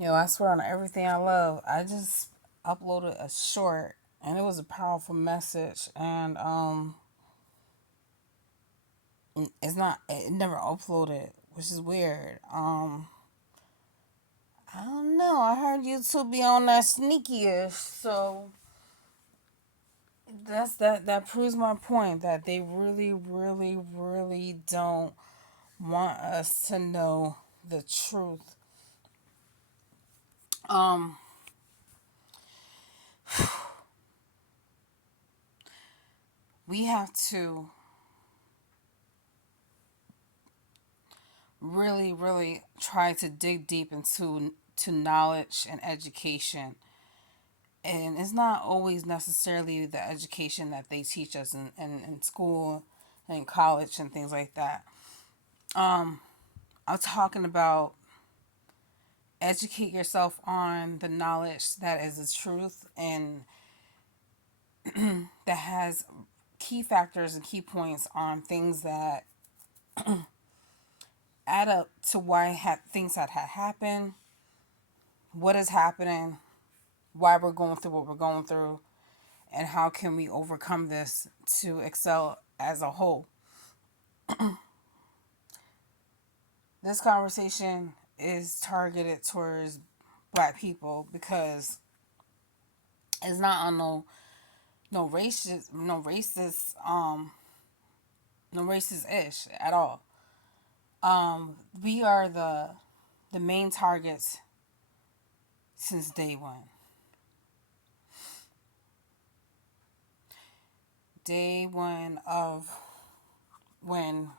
Yo, I swear on everything I love. I just uploaded a short and it was a powerful message and it's not it never uploaded, which is weird. I don't know. I heard YouTube be on that sneakyish, so that proves my point that they really, really, really don't want us to know the truth. Um we have to really, really try to dig deep into to knowledge and education. And it's not always necessarily the education that they teach us in school and college and things like that. Um, I'm talking about educate yourself on the knowledge that is the truth and that has key factors and key points on things that add up to why things that had happened, what is happening, why we're going through what we're going through, and how can we overcome this to excel as a whole. This conversation is targeted towards black people because it's not on no racist ish at all. We are the main targets since day one. Day one of when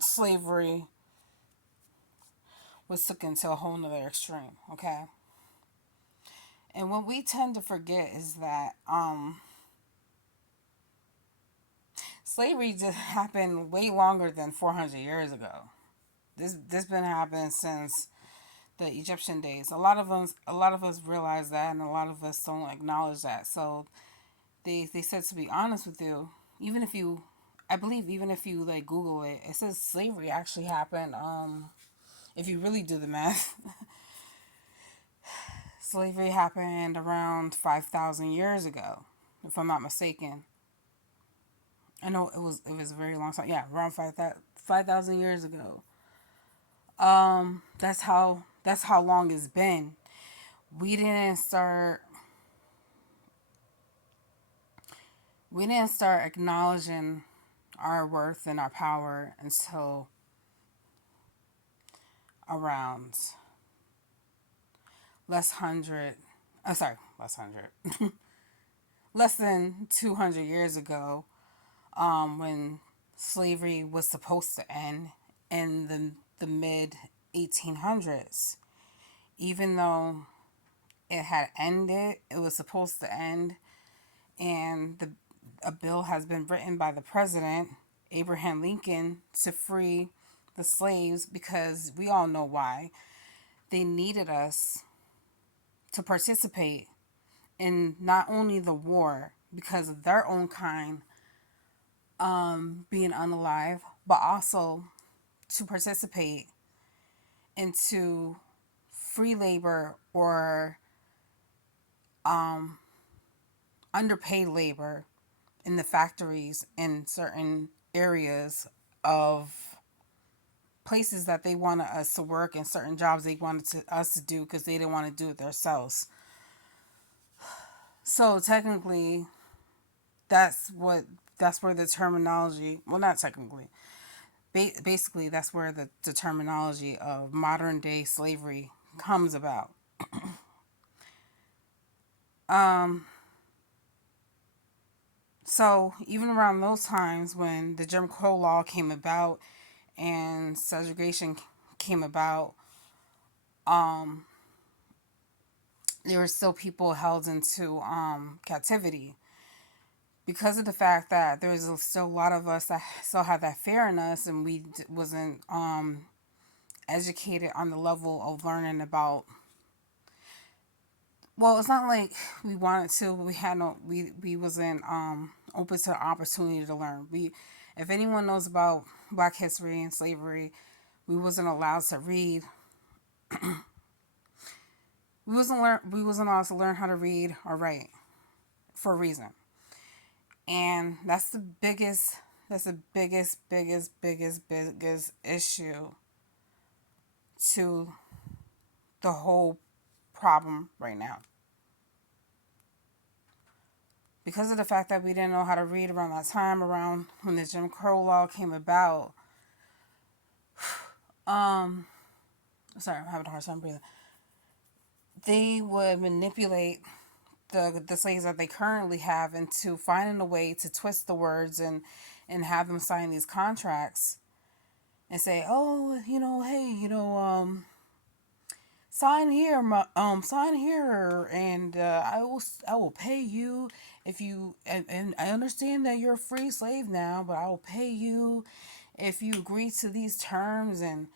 slavery was taken to a whole nother extreme, okay? And what we tend to forget is that slavery just happened way longer than 400 years ago. This been happening since the Egyptian days. A lot of us realize that, and a lot of us don't acknowledge that. So they said, to be honest with you, even if you, I believe even if you like Google it, it says slavery actually happened. If you really do the math, slavery happened around 5,000 years ago, if I'm not mistaken. I know it was a very long time. Yeah, around 5,000 years ago. That's how long it's been. We didn't start we didn't start acknowledging our worth and our power until around less hundred sorry, less hundred less than 200 years ago, when slavery was supposed to end in the mid 1800s. Even though it had ended, it was supposed to end, and a bill has been written by the president, Abraham Lincoln, to free the slaves because we all know why. They needed us to participate in not only the war because of their own kind being unalive, but also to participate into free labor or underpaid labor in the factories in certain areas of places that they wanted us to work and certain jobs they wanted us to do because they didn't want to do it themselves. So technically, that's what that's where the terminology. Well, not technically. Basically, that's where the terminology of modern day slavery comes about. So even around those times when the Jim Crow law came about and segregation came about, there were still people held into captivity because of the fact that there was still a lot of us that still had that fear in us, and we wasn't educated on the level of learning about. Well, it's not like we wanted to, but we had no. We wasn't open to the opportunity to learn. If anyone knows about Black history and slavery, we wasn't allowed to read we wasn't allowed to learn how to read or write for a reason. And that's the biggest issue to the whole problem right now. Because of the fact that we didn't know how to read around that time, around when the Jim Crow law came about. Sorry, I'm having a hard time breathing. They would manipulate the slaves that they currently have into finding a way to twist the words and have them sign these contracts and say, oh, hey, sign here, and I will pay you if you, and I understand that you're a free slave now, but I will pay you if you agree to these terms. And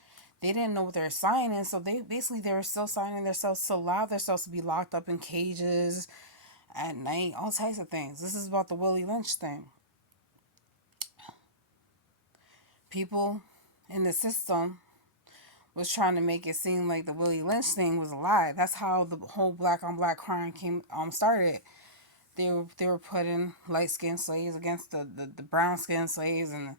they didn't know what they were signing, so they were still signing themselves to allow themselves to be locked up in cages at night, all types of things. This is about the Willie Lynch thing. People in the system was trying to make it seem like the Willie Lynch thing was a lie. That's how the whole black on black crime started. They were putting light skinned slaves against the brown skinned slaves and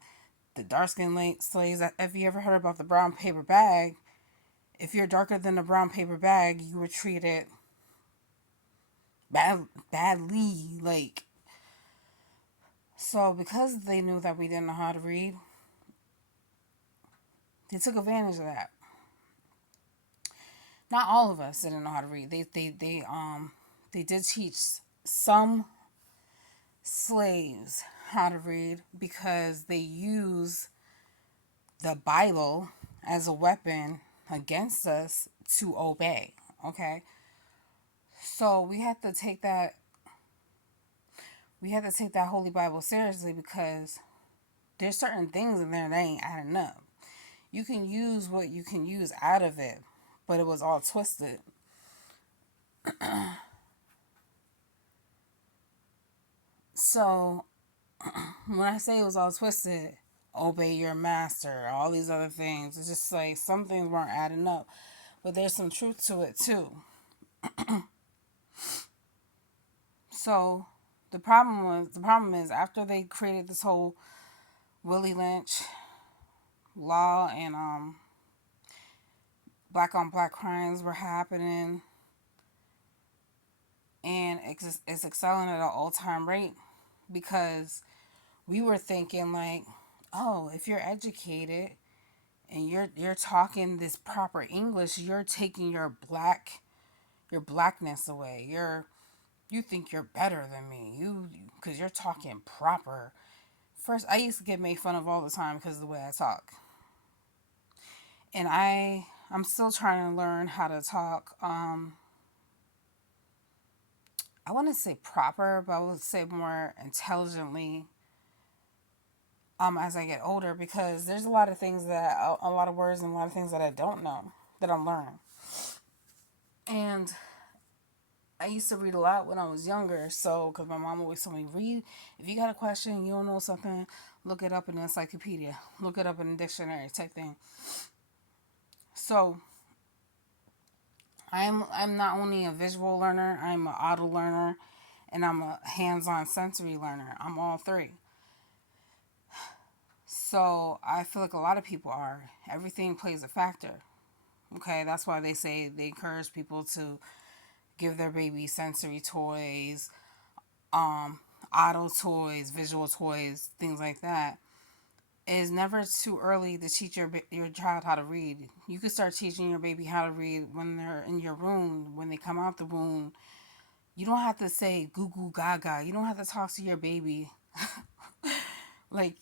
the dark skinned slaves. If you ever heard about the brown paper bag, if you're darker than the brown paper bag, you were treated badly. So because they knew that we didn't know how to read, they took advantage of that. Not all of us didn't know how to read. They did teach some slaves how to read because they use the Bible as a weapon against us to obey. Okay? So we had to take that Holy Bible seriously, because there's certain things in there that ain't adding up. You can use what you can use out of it, but it was all twisted. So when I say it was all twisted, obey your master, all these other things, it's just like some things weren't adding up. But there's some truth to it too. So the problem is after they created this whole Willie Lynch law, and black on black crimes were happening, and it's excelling at an all-time rate, because we were thinking like, oh, if you're educated and you're talking this proper English, you're taking your blackness away. You think you're better than me. Because you're talking proper. First, I used to get made fun of all the time because of the way I talk. And I'm still trying to learn how to talk. I wouldn't say proper, but I would say more intelligently as I get older, because there's a lot of things a lot of words and a lot of things that I don't know that I'm learning. And I used to read a lot when I was younger, so because my mom always told me, read. If you got a question, you don't know something, look it up in the encyclopedia, look it up in the dictionary type thing. So I'm not only a visual learner, I'm an audio learner, and I'm a hands-on sensory learner. I'm all three. So I feel like a lot of people are. Everything plays a factor. Okay, that's why they say they encourage people to give their baby sensory toys, auto toys, visual toys, things like that. It is never too early to teach your child how to read. You can start teaching your baby how to read when they're in your womb, when they come out the womb. You don't have to say goo goo gaga. You don't have to talk to your baby like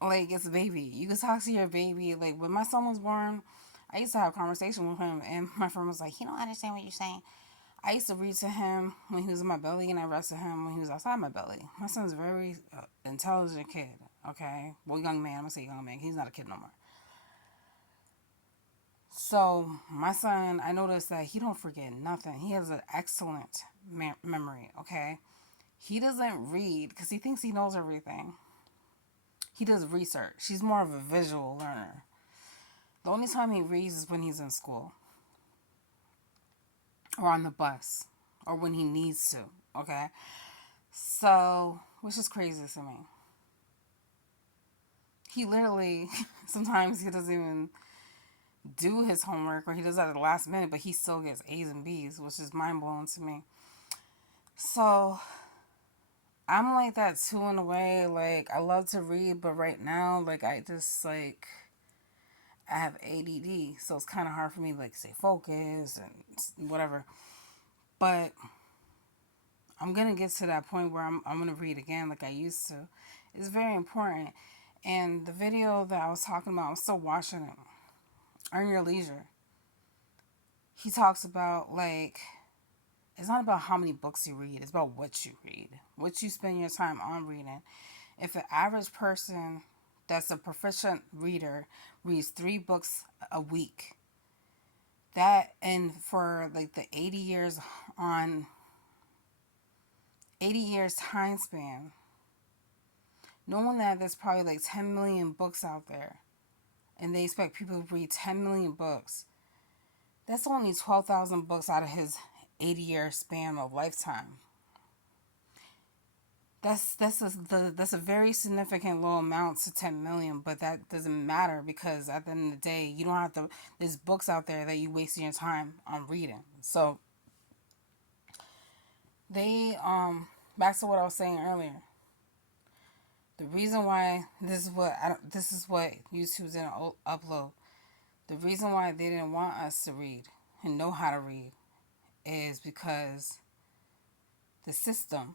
it's a baby. You can talk to your baby. Like when my son was born, I used to have a conversation with him, and my friend was like, "He don't understand what you're saying." I used to read to him when he was in my belly, and I read to him when he was outside my belly. My son's a very intelligent kid. Okay, well, young man. I'm gonna say young man. He's not a kid no more. So my son, I noticed that he don't forget nothing. He has an excellent memory. Okay, he doesn't read because he thinks he knows everything. He does research. He's more of a visual learner. The only time he reads is when he's in school. or on the bus or when he needs to. Okay. So, which is crazy to me. He literally, sometimes he doesn't even do his homework or he does that at the last minute, but he still gets A's and B's, which is mind blowing to me. So, I'm like that too in a way. Like, I love to read, but right now, like, I just, like, I have ADD, so it's kind of hard for me to, like, stay focused and whatever. But I'm going to get to that point where I'm going to read again like I used to. It's very important. And the video that I was talking about, I'm still watching it. Earn Your Leisure. He talks about, like, it's not about how many books you read. It's about what you read. What you spend your time on reading. If an average person that's a proficient reader reads 3 books a week, that, and for like the 80 years time span, knowing that there's probably like 10 million books out there, and they expect people to read 10 million books, that's only 12,000 books out of his 80-year span of lifetime. That's a very significant low amount to 10 million, but that doesn't matter because at the end of the day, you don't have to. There's books out there that you wasting your time on reading. So they back to what I was saying earlier. The reason why this is what YouTube didn't upload. The reason why they didn't want us to read and know how to read is because the system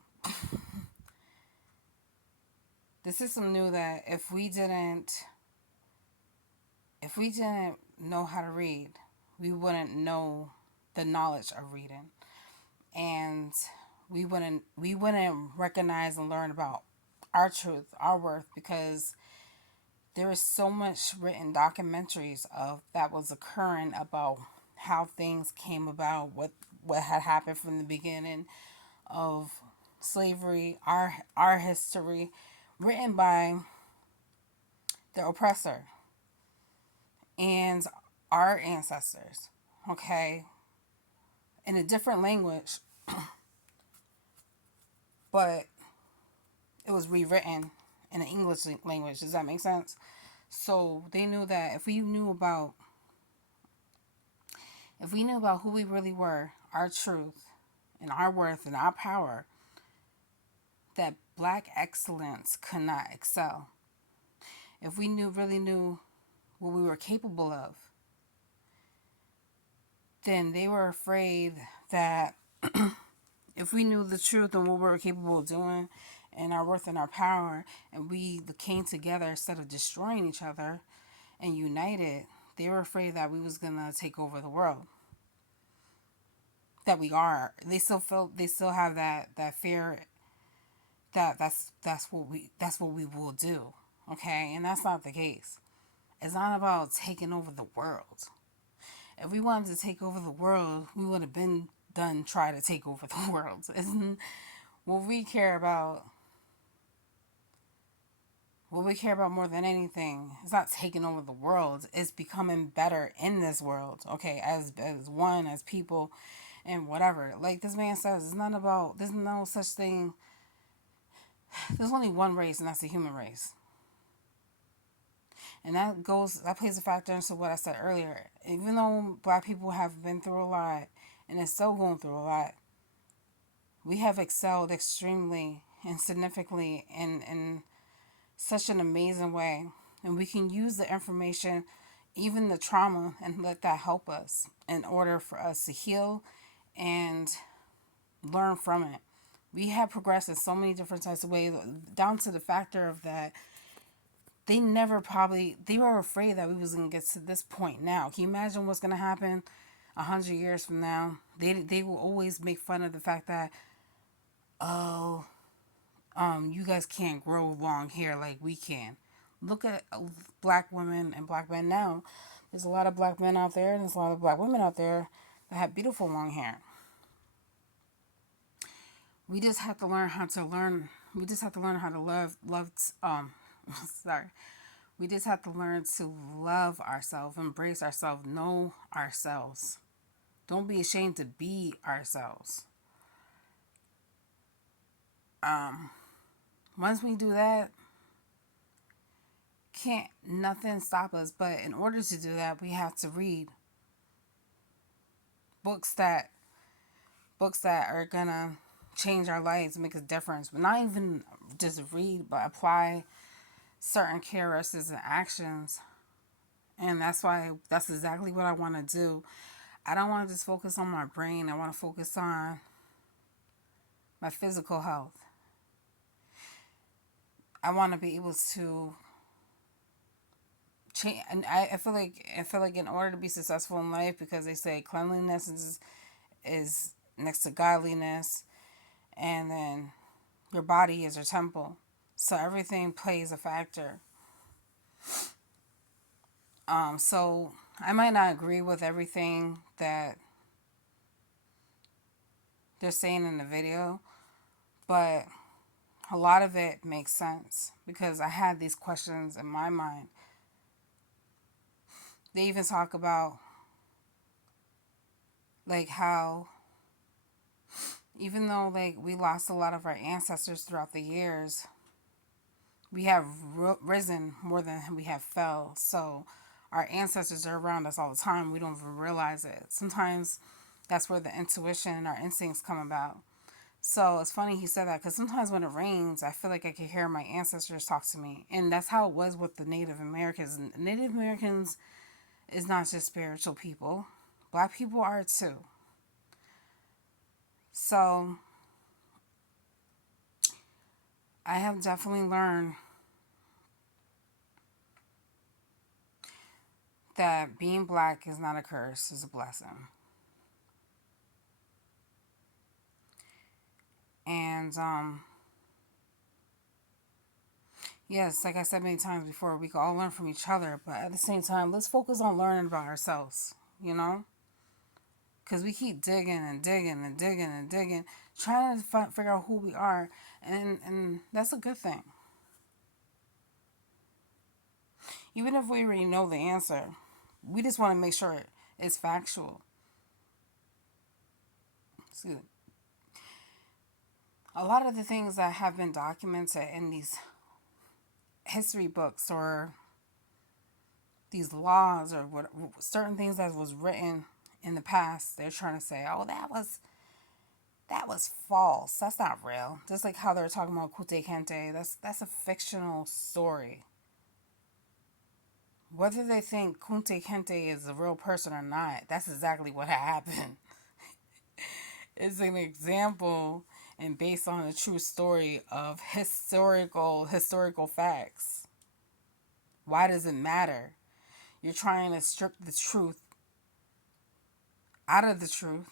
the system knew that if we didn't know how to read, we wouldn't know the knowledge of reading, and we wouldn't recognize and learn about our truth, our worth, because there is so much written documentaries of that was occurring about how things came about, what had happened from the beginning of slavery, our history, written by the oppressor and our ancestors, okay, in a different language, but it was rewritten in the English language. Does that make sense? So they knew that if we knew about who we really were, our truth, and our worth and our power, that black excellence could not excel. If we really knew what we were capable of, then they were afraid that if we knew the truth and what we were capable of doing and our worth and our power, and we came together instead of destroying each other and united, they were afraid that we was gonna take over the world. That we are. They still have that fear that that's what we will do. Okay? And that's not the case. It's not about taking over the world. If we wanted to take over the world, we would have been done trying to take over the world. What we care about what we care about more than anything is not taking over the world. It's becoming better in this world. Okay, as one, as people, and whatever. Like this man says, it's not about. There's no such thing. There's only one race, and that's the human race. And that plays a factor into what I said earlier. Even though black people have been through a lot and are still going through a lot, we have excelled extremely and significantly in such an amazing way. And we can use the information, even the trauma, and let that help us in order for us to heal and learn from it. We have progressed in so many different types of ways, down to the factor of that they were afraid that we was gonna get to this point now. Can you imagine what's gonna happen 100 years from now? They will always make fun of the fact that, oh, you guys can't grow long hair like we can. Look at black women and black men now. There's a lot of black men out there and there's a lot of black women out there that have beautiful long hair. We just have to learn how to learn. We just have to learn how to love. Sorry. We just have to learn to love ourselves, embrace ourselves, know ourselves. Don't be ashamed to be ourselves. Um, Once we do that, can't nothing stop us. But in order to do that, we have to read books that books that are gonna change our lives, make a difference. But not even just read, but apply certain characteristics and actions. And that's exactly what I want to do. I don't want to just focus on my brain. I want to focus on my physical health. I want to be able to change. And I feel like in order to be successful in life, because they say cleanliness is next to godliness, and then your body is your temple. So everything plays a factor. So I might not agree with everything that they're saying in the video, but a lot of it makes sense because I had these questions in my mind. They even talk about like how even though like we lost a lot of our ancestors throughout the years, we have risen more than we have fell. So our ancestors are around us all the time. We don't even realize it. Sometimes that's where the intuition and our instincts come about. So it's funny he said that because sometimes when it rains, I feel like I can hear my ancestors talk to me. And that's how it was with the Native Americans. And Native Americans is not just spiritual people, Black people are too. So I have definitely learned that being Black is not a curse, it's a blessing. And yes, like I said many times before, we can all learn from each other, but at the same time, let's focus on learning about ourselves, you know? Because we keep digging and digging and digging and digging, trying to figure out who we are, and that's a good thing. Even if we already know the answer, we just want to make sure it's factual. Excuse me. A lot of the things that have been documented in these history books or these laws or what certain things that was written in the past, they're trying to say, oh, that was false. That's not real. Just like how they're talking about Kute Kente, that's a fictional story. Whether they think Kunte Kente is a real person or not, that's exactly what happened. It's an example and based on a true story of historical facts. Why does it matter? You're trying to strip the truth out of the truth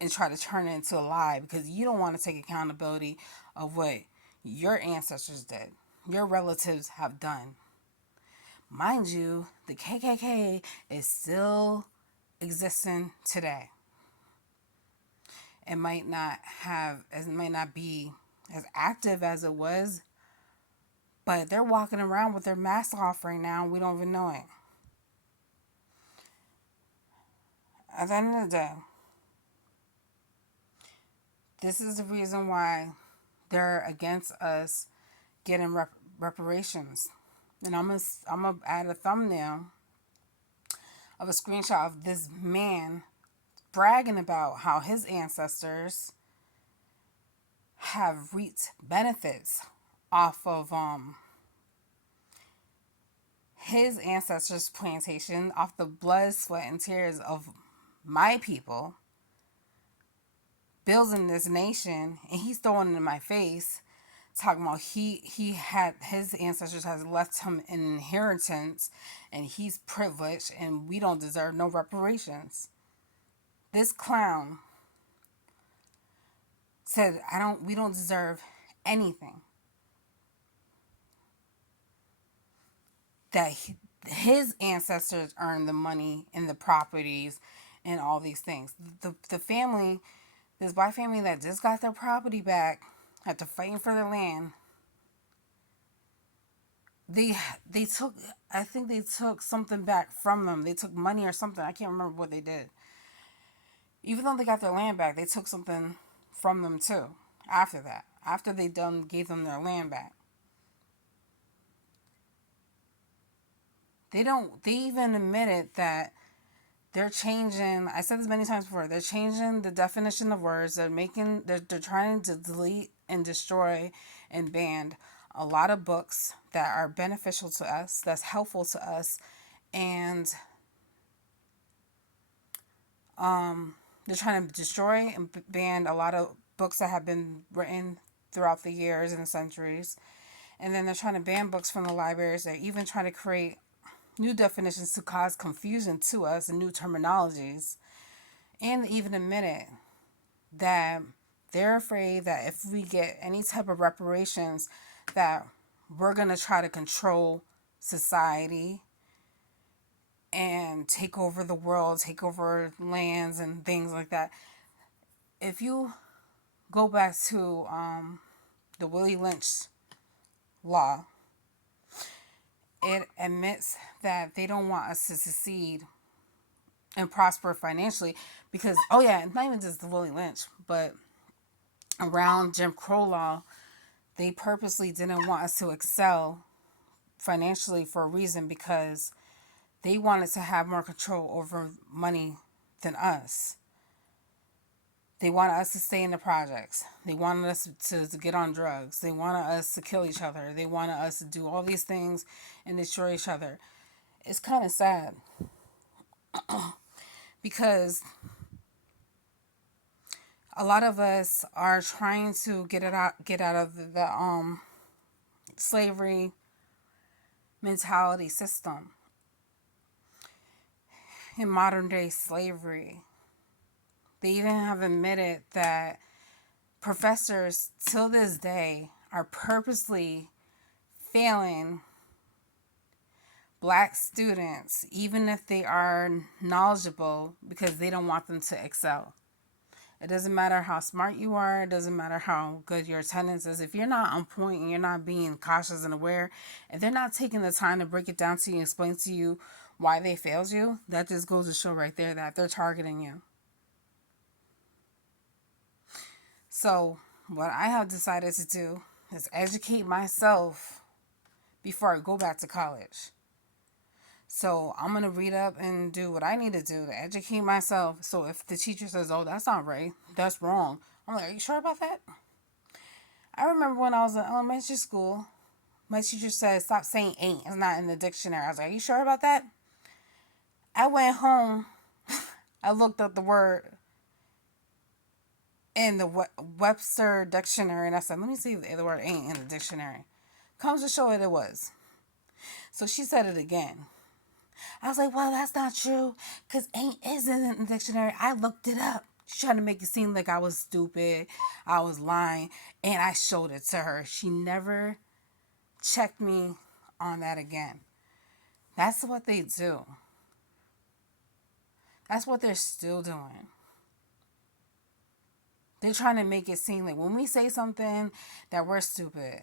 and try to turn it into a lie because you don't want to take accountability of what your ancestors did, your relatives have done. Mind you, the KKK is still existing today. It might not be as active as it was, but they're walking around with their masks off right now and we don't even know it. At the end of the day, this is the reason why they're against us getting reparations. And I'm gonna add a thumbnail of a screenshot of this man bragging about how his ancestors have reaped benefits off of his ancestors' plantation, off the blood, sweat, and tears of my people, building this nation, and he's throwing it in my face, talking about he had his ancestors has left him an inheritance, and he's privileged, and we don't deserve no reparations. This clown said, we don't deserve anything. That his ancestors earned the money and the properties and all these things. The family, this Black family that just got their property back after fighting for their land, they took, I think they took something back from them. They took money or something. I can't remember what they did. Even though they got their land back, they took something from them too. After that, after they done gave them their land back, they don't. They even admitted that they're changing. I said this many times before. They're changing the definition of words. They're trying to delete and destroy and ban a lot of books that are beneficial to us, that's helpful to us, and they're trying to destroy and ban a lot of books that have been written throughout the years and centuries. And then they're trying to ban books from the libraries. They're even trying to create new definitions to cause confusion to us and new terminologies. And even admit it that they're afraid that if we get any type of reparations, that we're going to try to control society and take over the world, take over lands and things like that. If you go back to the Willie Lynch law, it admits that they don't want us to succeed and prosper financially because, oh yeah, not even just the Willie Lynch, but around Jim Crow law, they purposely didn't want us to excel financially for a reason because they wanted to have more control over money than us. They wanted us to stay in the projects. They wanted us to get on drugs. They wanted us to kill each other. They wanted us to do all these things and destroy each other. It's kind of sad because a lot of us are trying to get out of the slavery mentality system in modern day slavery. They even have admitted that professors till this day are purposely failing black students, even if they are knowledgeable, because they don't want them to excel. It doesn't matter how smart you are. It doesn't matter how good your attendance is. If you're not on point and you're not being cautious and aware, if they're not taking the time to break it down to you and explain to you why they failed you, that just goes to show right there that they're targeting you. So what I have decided to do is educate myself before I go back to college. So I'm going to read up and do what I need to do to educate myself. So if the teacher says, oh, that's not right, that's wrong, I'm like, are you sure about that? I remember when I was in elementary school, my teacher said, stop saying ain't. It's not in the dictionary. I was like, are you sure about that? I went home. I looked up the word in the Webster dictionary and I said, let me see if the word ain't in the dictionary. Comes to show it was. So she said it again. I was like, well, that's not true, because ain't isn't in the dictionary. I looked it up. She tried to make it seem like I was stupid, I was lying, and I showed it to her. She never checked me on that again. That's what they do. That's what they're still doing. They're trying to make it seem like when we say something that we're stupid.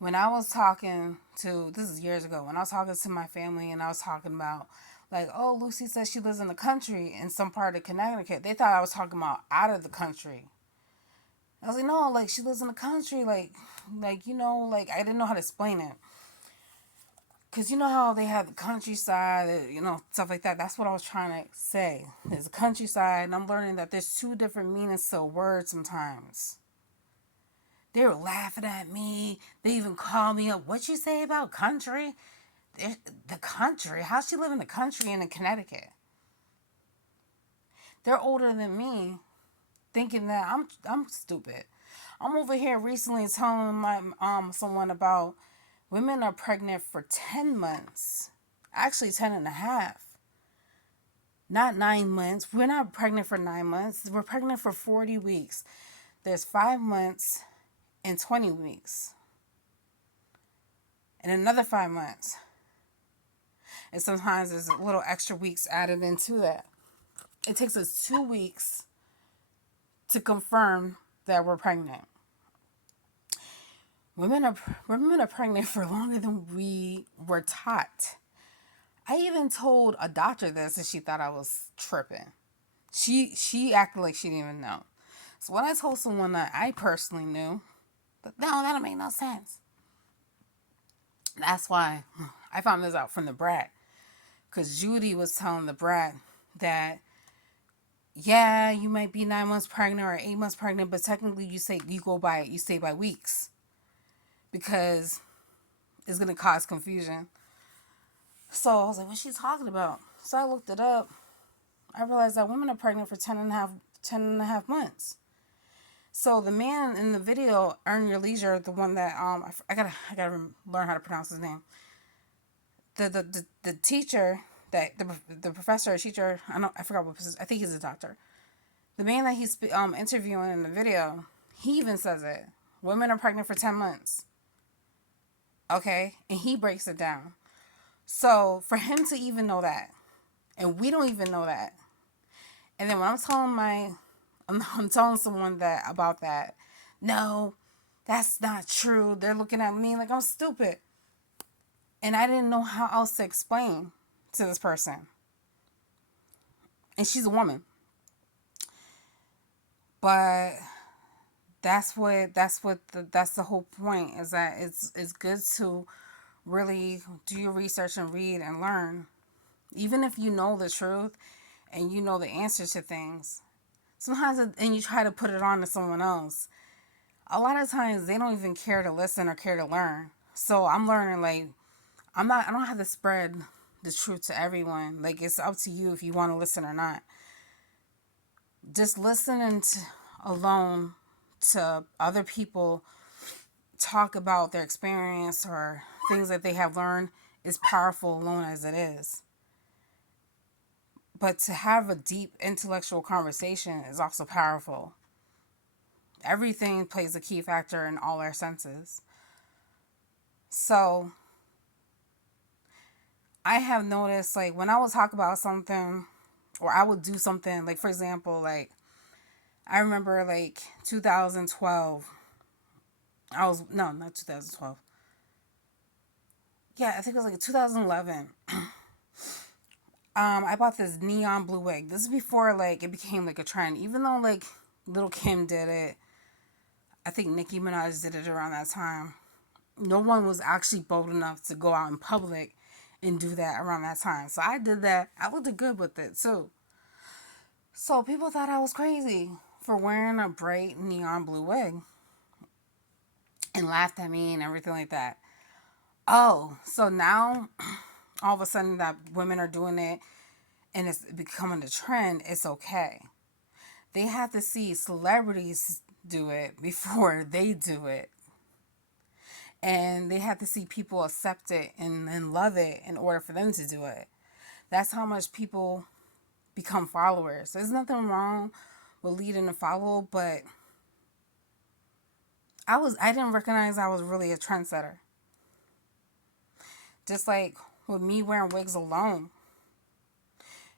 When I was talking to, this is years ago, when I was talking to my family and I was talking about, like, oh, Lucy says she lives in the country in some part of Connecticut. They thought I was talking about out of the country. I was like, no, like, she lives in the country, like, you know, like, I didn't know how to explain it. Because you know how they have the countryside, you know, stuff like that. That's what I was trying to say. There's a countryside, and I'm learning that there's two different meanings to a word sometimes. They were laughing at me. They even called me up. What you say about country? The country? How's she live in the country and in Connecticut? They're older than me, thinking that I'm stupid. I'm over here recently telling my someone about women are pregnant for 10 months. Actually 10 and a half. Not 9 months. We're not pregnant for 9 months. We're pregnant for 40 weeks. There's 5 months and 20 weeks. And another 5 months. And sometimes there's a little extra weeks added into that. It takes us 2 weeks to confirm that we're pregnant. Women are pregnant for longer than we were taught. I even told a doctor this and she thought I was tripping. She acted like she didn't even know. So when I told someone that I personally knew, but no, that don't make no sense. That's why I found this out from the brat. Because Judy was telling the brat that, yeah, you might be 9 months pregnant or 8 months pregnant, but technically you stay by weeks because it's gonna cause confusion. So I was like, what's she talking about? So I looked it up. I realized that women are pregnant for 10 and a half months. So the man in the video, Earn Your Leisure, the one that I gotta learn how to pronounce his name. The teacher that the professor or teacher, I forgot what position. I think he's a doctor. The man that he's interviewing in the video, he even says it. Women are pregnant for 10 months. Okay, and he breaks it down. So for him to even know that, and we don't even know that, and then when I'm telling someone that about that, no, that's not true. They're looking at me like I'm stupid, and I didn't know how else to explain to this person. And she's a woman, but that's the whole point, is that it's good to really do your research and read and learn, even if you know the truth and you know the answers to things. Sometimes and you try to put it on to someone else, a lot of times they don't even care to listen or care to learn. So I'm learning, like, I don't have to spread the truth to everyone. Like, it's up to you if you want to listen or not. Just listening alone to other people talk about their experience or things that they have learned is powerful alone as it is. But to have a deep intellectual conversation is also powerful. Everything plays a key factor in all our senses. So I have noticed, like, when I would talk about something or I would do something, like, for example, like, I remember, like, 2012. No, not 2012. Yeah, I think it was like 2011. I bought this neon blue wig. This is before, like, it became like a trend. Even though, like, Little Kim did it, I think Nicki Minaj did it around that time. No one was actually bold enough to go out in public and do that around that time. So I did that. I looked good with it too. So people thought I was crazy for wearing a bright neon blue wig and laughed at me and everything like that. Oh, so now all of a sudden that women are doing it and it's becoming a trend, it's okay. They have to see celebrities do it before they do it. And they have to see people accept it and love it in order for them to do it. That's how much people become followers. There's nothing wrong with leading a follow, but I didn't recognize I was really a trendsetter. Just like with me wearing wigs alone,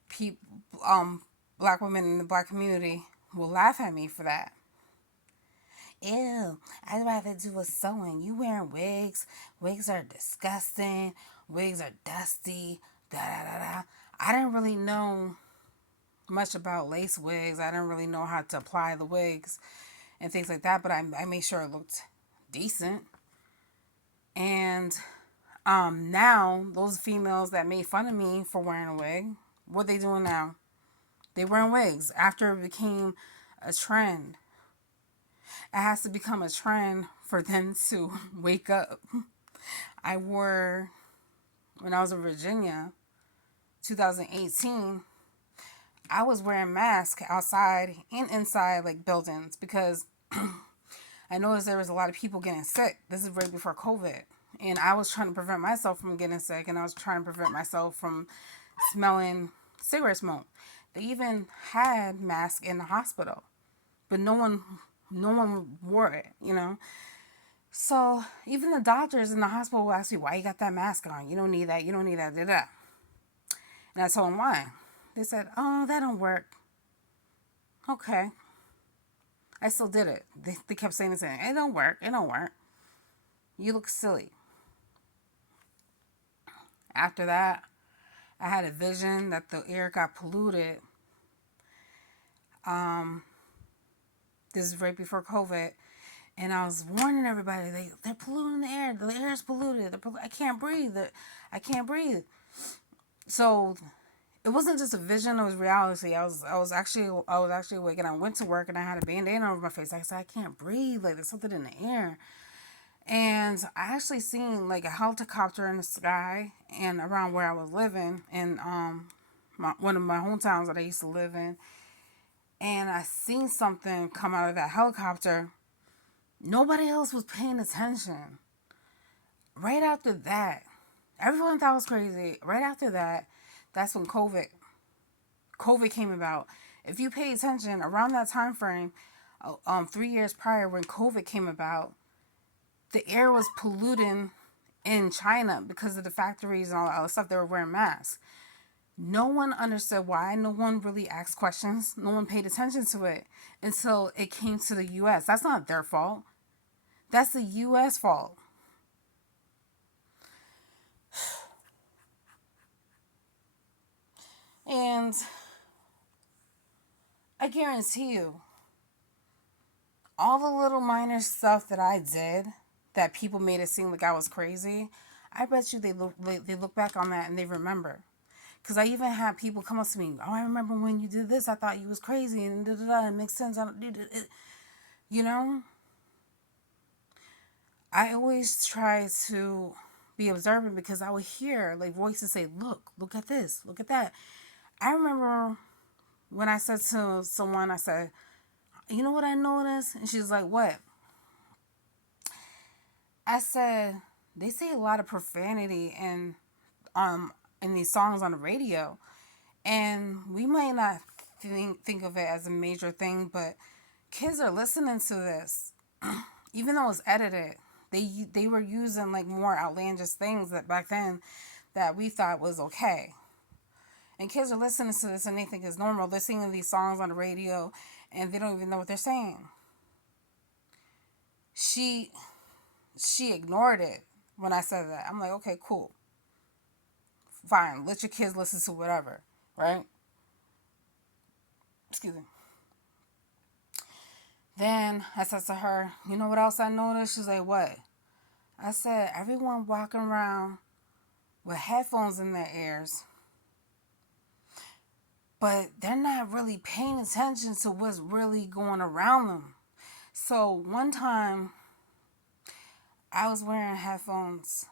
people, black women in the black community will laugh at me for that. Ew, I'd rather do a sewing. You wearing wigs? Wigs are disgusting. Wigs are dusty. Da da da da. I didn't really know much about lace wigs. I didn't really know how to apply the wigs and things like that, but I made sure it looked decent. And now those females that made fun of me for wearing a wig, what they doing now? They wearing wigs after it became a trend. It has to become a trend for them to wake up. I wore, when I was in Virginia, 2018, I was wearing masks outside and inside, like, buildings, because I noticed there was a lot of people getting sick. This is right before COVID. And I was trying to prevent myself from getting sick, and I was trying to prevent myself from smelling cigarette smoke. They even had masks in the hospital, but no one wore it, you know? So even the doctors in the hospital will ask me, why you got that mask on? You don't need that. You don't need that. Da, da. And I told them why. They said, oh, that don't work. Okay. I still did it. They kept saying the same. It don't work. It don't work. You look silly. After that, I had a vision that the air got polluted. Um, this is right before COVID. And I was warning everybody, they're polluting the air. The air is polluted. I can't breathe. I can't breathe. So it wasn't just a vision; it was reality. I was actually awake, and I went to work, and I had a band-aid over my face. I said, I can't breathe. Like there's something in the air. And I actually seen like a helicopter in the sky, and around where I was living, in one of my hometowns that I used to live in. And I seen something come out of that helicopter. Nobody else was paying attention. Right after that, everyone thought it was crazy. Right after that, that's when COVID came about. If you pay attention, around that time frame, 3 years prior when COVID came about, the air was polluting in China because of the factories and all that other stuff. They were wearing masks. No one understood why. No one really asked questions. No one paid attention to it until it came to the U.S. That's not their fault. That's the U.S. fault. And I guarantee you, all the little minor stuff that I did that people made it seem like I was crazy, I bet you they look back on that and they remember. Because I even had people come up to me, oh, I remember when you did this, I thought you was crazy, and da da da, it makes sense. I don't, you know, I always try to be observant because I would hear like voices say, look at this, look at that. I remember when I said to someone, I said, you know what I noticed? And she's like, what? I said, they say a lot of profanity in these songs on the radio. And we might not think of it as a major thing, but kids are listening to this. Even though it's edited, they were using like more outlandish things that back then that we thought was okay. And kids are listening to this and they think it's normal. They're singing these songs on the radio and they don't even know what they're saying. She ignored it when I said that. I'm like, okay, cool. Fine. Let your kids listen to whatever, right? Excuse me. Then I said to her, you know what else I noticed? She's like, what? I said, everyone walking around with headphones in their ears, but they're not really paying attention to what's really going around them. So one time, I was wearing headphones,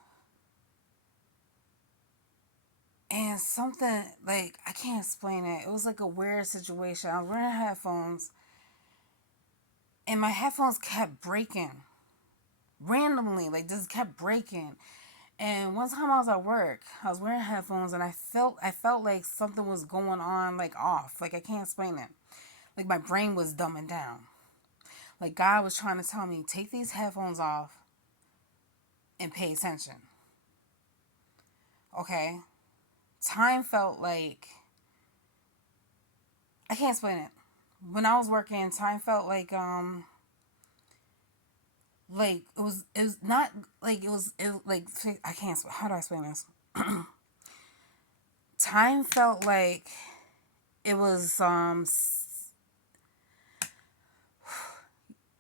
and something, like, I can't explain it. It was like a weird situation. I was wearing headphones, and my headphones kept breaking. Randomly, like, just kept breaking. And one time I was at work, I was wearing headphones, and I felt like something was going on, like off. Like I can't explain it. Like my brain was dumbing down. Like God was trying to tell me, take these headphones off and pay attention. Okay? Time felt I can't explain it. When I was working, time felt like it was not like it like I can't, how do I explain this? Time felt like it was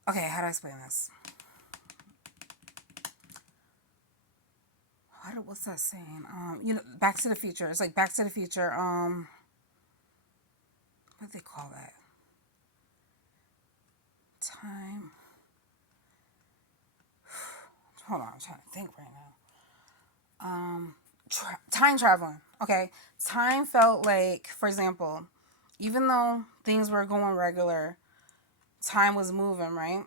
okay, how do I explain this? What's that saying? Back to the Future. It's like Back to the Future. What do they call that? Time. Hold on, I'm trying to think right now. Time traveling. Okay, time felt like, for example, even though things were going regular, time was moving, right?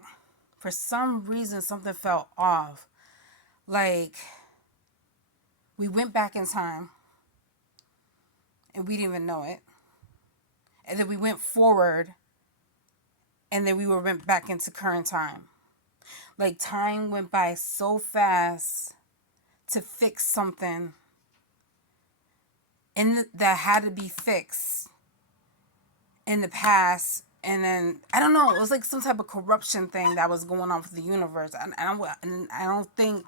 For some reason, something felt off. Like we went back in time, and we didn't even know it. And then we went forward, and then we went back into current time. Like time went by so fast to fix something that had to be fixed in the past. And then I don't know, it was like some type of corruption thing that was going on with the universe. And I don't think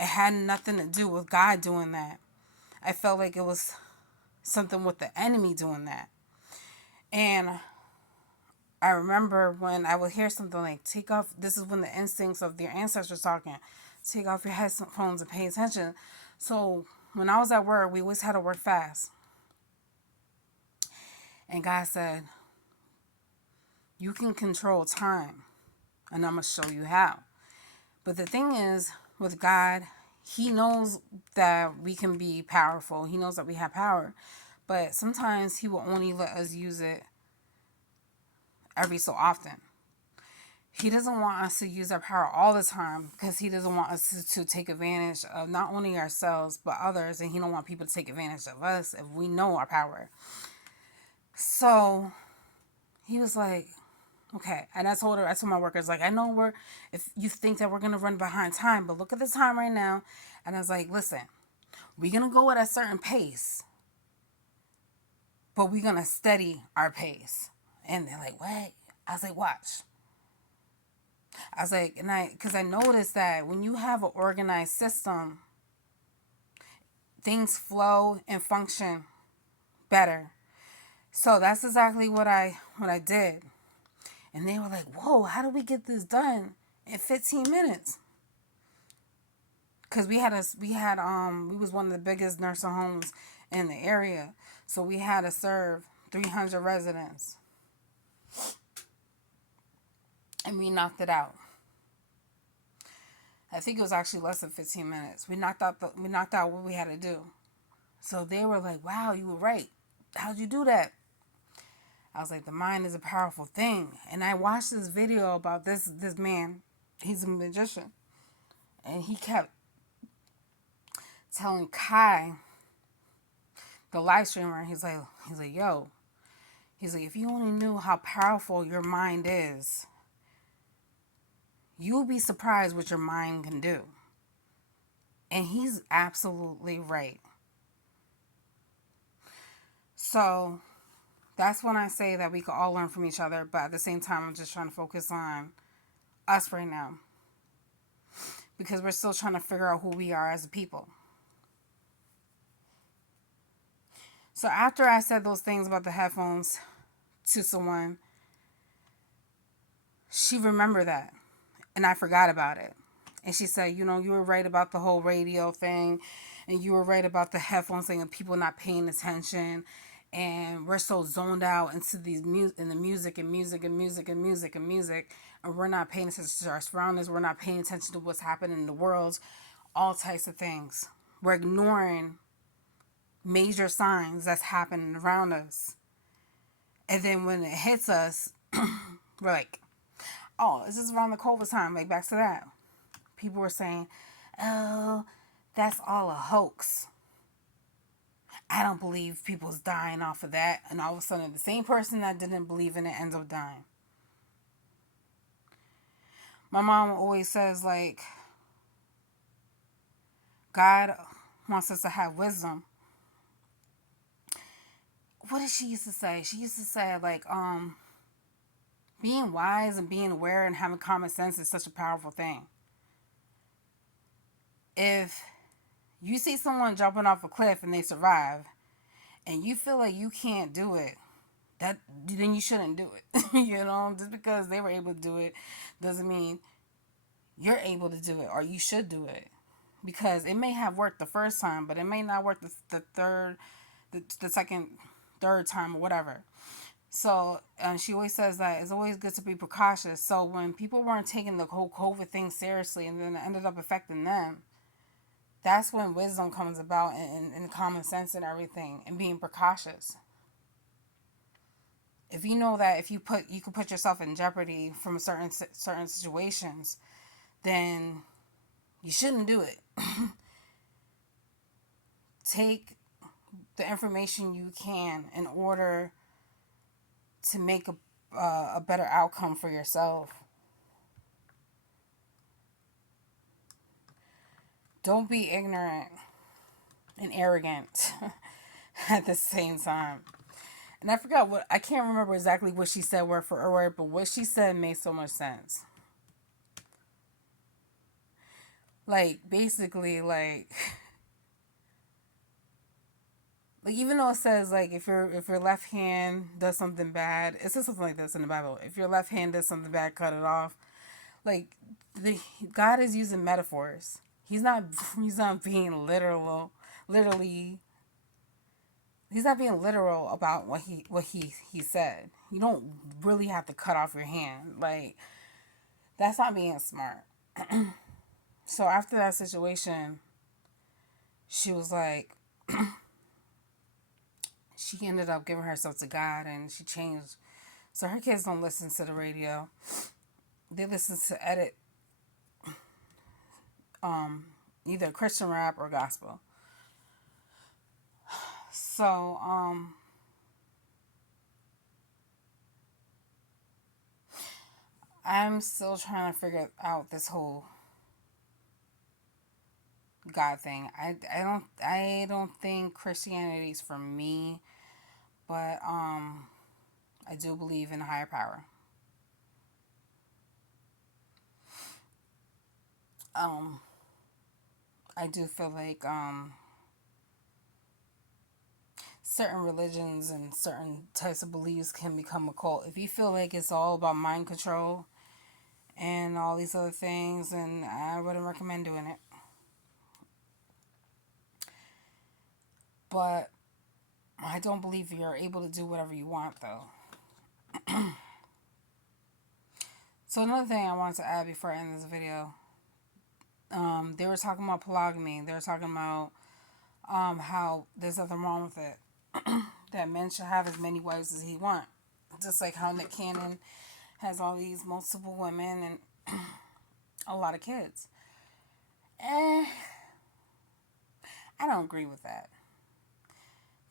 it had nothing to do with God doing that. I felt like it was something with the enemy doing that. And I remember when I would hear something like, take off, this is when the instincts of your ancestors talking, take off your headphones and pay attention. So when I was at work, we always had to work fast. And God said, you can control time, and I'm going to show you how. But the thing is, with God, He knows that we can be powerful. He knows that we have power. But sometimes He will only let us use it every so often. He doesn't want us to use our power all the time because He doesn't want us to take advantage of not only ourselves but others, and He don't want people to take advantage of us if we know our power. So He was like, okay. And I told my workers, like, I know if you think that we're going to run behind time, but look at the time right now. And I was like, listen, we're going to go at a certain pace, but we're going to steady our pace. And they're like, what? I was like, watch. I was like, because I noticed that when you have an organized system, things flow and function better. So that's exactly what I did. And they were like, whoa, how do we get this done in 15 minutes? Because we was one of the biggest nursing homes in the area. So we had to serve 300 residents. And we knocked it out. I think it was actually less than 15 minutes. We knocked out what we had to do. So they were like, wow, you were right. How'd you do that? I was like, the mind is a powerful thing. And I watched this video about this man. He's a magician. And he kept telling Kai, the live streamer, he's like, yo, he's like, if you only knew how powerful your mind is, you'll be surprised what your mind can do. And he's absolutely right. So that's when I say that we could all learn from each other, but at the same time, I'm just trying to focus on us right now. Because we're still trying to figure out who we are as a people. So after I said those things about the headphones to someone, she remembered that. And I forgot about it. And she said, you were right about the whole radio thing. And you were right about the headphones thing and people not paying attention. And we're so zoned out into the music. And we're not paying attention to our surroundings. We're not paying attention to what's happening in the world. All types of things. We're ignoring major signs that's happening around us. And then when it hits us, we're like, oh, it's just around the COVID time. Like, back to that. People were saying, oh, that's all a hoax. I don't believe people's dying off of that. And all of a sudden, the same person that didn't believe in it ends up dying. My mom always says, like, God wants us to have wisdom. What did she used to say? She used to say, like, being wise and being aware and having common sense is such a powerful thing. If you see someone jumping off a cliff and they survive, and you feel like you can't do it, then you shouldn't do it. Just because they were able to do it doesn't mean you're able to do it or you should do it. Because it may have worked the first time, but it may not work the second, third time or whatever. So she always says that it's always good to be precautious. So when people weren't taking the whole COVID thing seriously and then it ended up affecting them, that's when wisdom comes about and common sense and everything and being precautious. If you know that you can put yourself in jeopardy from certain situations, then you shouldn't do it. Take the information you can in order to make a better outcome for yourself. Don't be ignorant and arrogant at the same time. And I can't remember exactly what she said word for word, but what she said made so much sense. Like, basically, like, Like, even though it says, like, if your left hand does something bad, it says something like this in the Bible. If your left hand does something bad, cut it off. Like, the God is using metaphors. He's not he's not being literally he's not being literal about what he said. You don't really have to cut off your hand. Like, that's not being smart. So after that situation, she was like, she ended up giving herself to God and she changed. So her kids don't listen to the radio. They listen to either Christian rap or gospel. So I'm still trying to figure out this whole God thing. I don't think Christianity's for me, but I do believe in a higher power. Um I do feel like certain religions and certain types of beliefs can become a cult. If you feel like it's all about mind control and all these other things, and I wouldn't recommend doing it. But I don't believe you're able to do whatever you want, though. So another thing I wanted to add before I end this video, they were talking about polygamy. They were talking about how there's nothing wrong with it. That men should have as many wives as he want. Just like how Nick Cannon has all these multiple women and a lot of kids. Eh, I don't agree with that.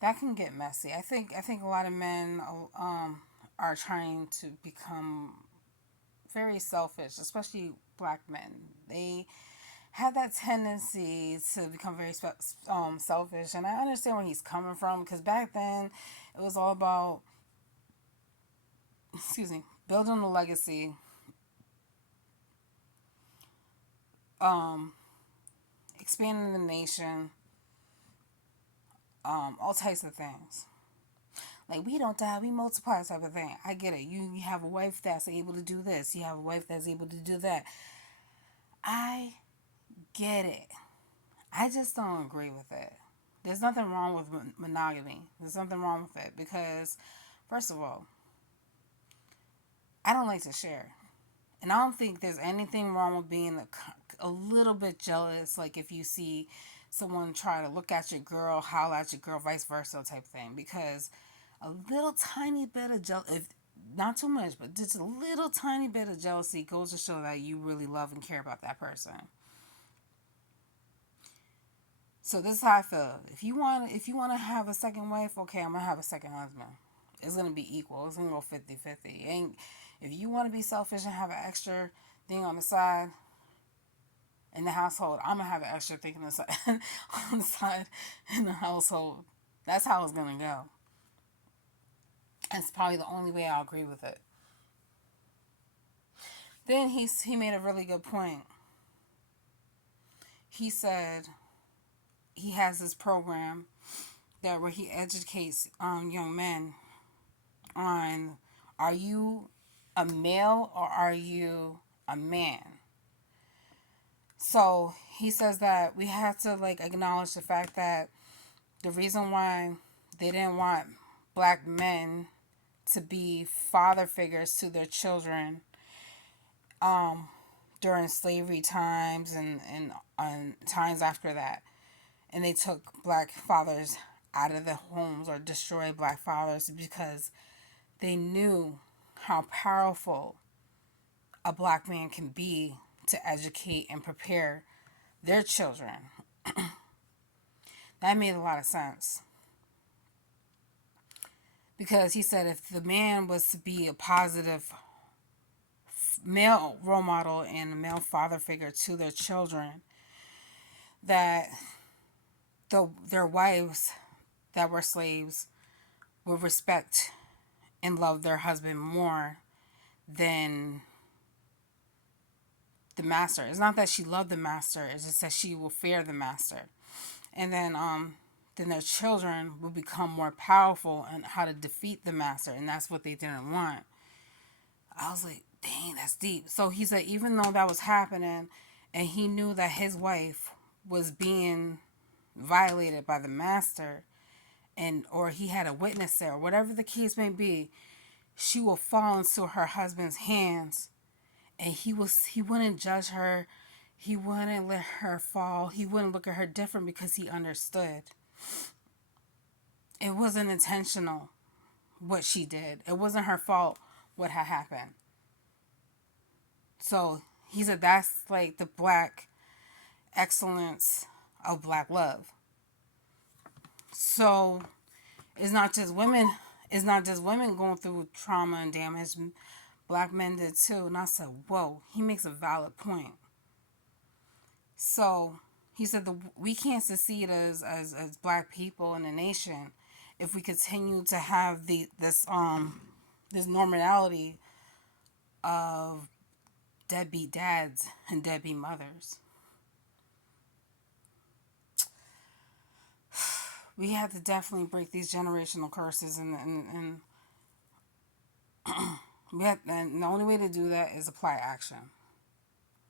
That can get messy. I think a lot of men are trying to become very selfish, especially black men. They have that tendency to become very selfish, and I understand where he's coming from because back then it was all about, excuse me, building a legacy, um, expanding the nation, all types of things. Like, we don't die, we multiply type of thing. I get it. You have a wife that's able to do this. You have a wife that's able to do that. I get it. I just don't agree with it. There's nothing wrong with monogamy. There's nothing wrong with it because, first of all, I don't like to share. And I don't think there's anything wrong with being a little bit jealous. Like, if you see someone try to look at your girl, holler at your girl, vice versa type thing. Because a little tiny bit of jealousy, not too much, but just a little tiny bit of jealousy goes to show that you really love and care about that person. So this is how I feel. If you want to have a second wife, okay, I'm gonna have a second husband. It's gonna be equal. It's gonna go 50-50. And if you want to be selfish and have an extra thing on the side in the household, I'm gonna have an extra thing on the side on the side in the household. That's how it's gonna go. It's probably the only way I'll agree with it. Then he made a really good point. He said he has this program that where he educates young men on, are you a male or are you a man? So he says that we have to like acknowledge the fact that the reason why they didn't want black men to be father figures to their children during slavery times and times after that, and they took black fathers out of the homes or destroyed black fathers because they knew how powerful a black man can be to educate and prepare their children. That made a lot of sense. Because he said if the man was to be a positive male role model and a male father figure to their children, that their wives that were slaves would respect and love their husband more than the master. It's not that she loved the master, it's just that she will fear the master. And then then their children will become more powerful and how to defeat the master, and that's what they didn't want. I was like, dang, that's deep. So he said, even though that was happening, and he knew that his wife was being violated by the master, and or he had a witness there, or whatever the case may be, she will fall into her husband's hands, and he wouldn't judge her, he wouldn't let her fall, he wouldn't look at her different because he understood it wasn't intentional what she did. It wasn't her fault what had happened. So he said that's like the black excellence of black love. So it's not just women. It's not just women going through trauma and damage. Black men did too. And I said, whoa, he makes a valid point. So he said we can't succeed as black people in the nation if we continue to have this normality of deadbeat dads and deadbeat mothers. We have to definitely break these generational curses, and we have, and the only way to do that is apply action.